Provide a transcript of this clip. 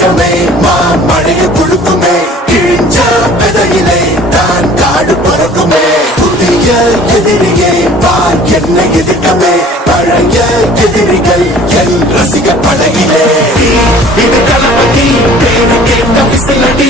மேகமே மழையை கொடுக்குமே, கிழிஞ்ச விதையிலே தான் காடு பறக்குமே. புதிய எதிரியே பார் என்னை எதிர்க்கவே, பழைய எதிரிகள் என் ரசிக படையிலே. இது களபதி பேரு கேட்ட விசிலடி,